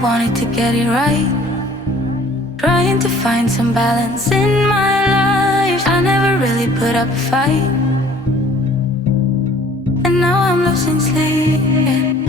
wanted to get it right, trying to find some balance in my life. I never really put up a fight, and now I'm losing sleep.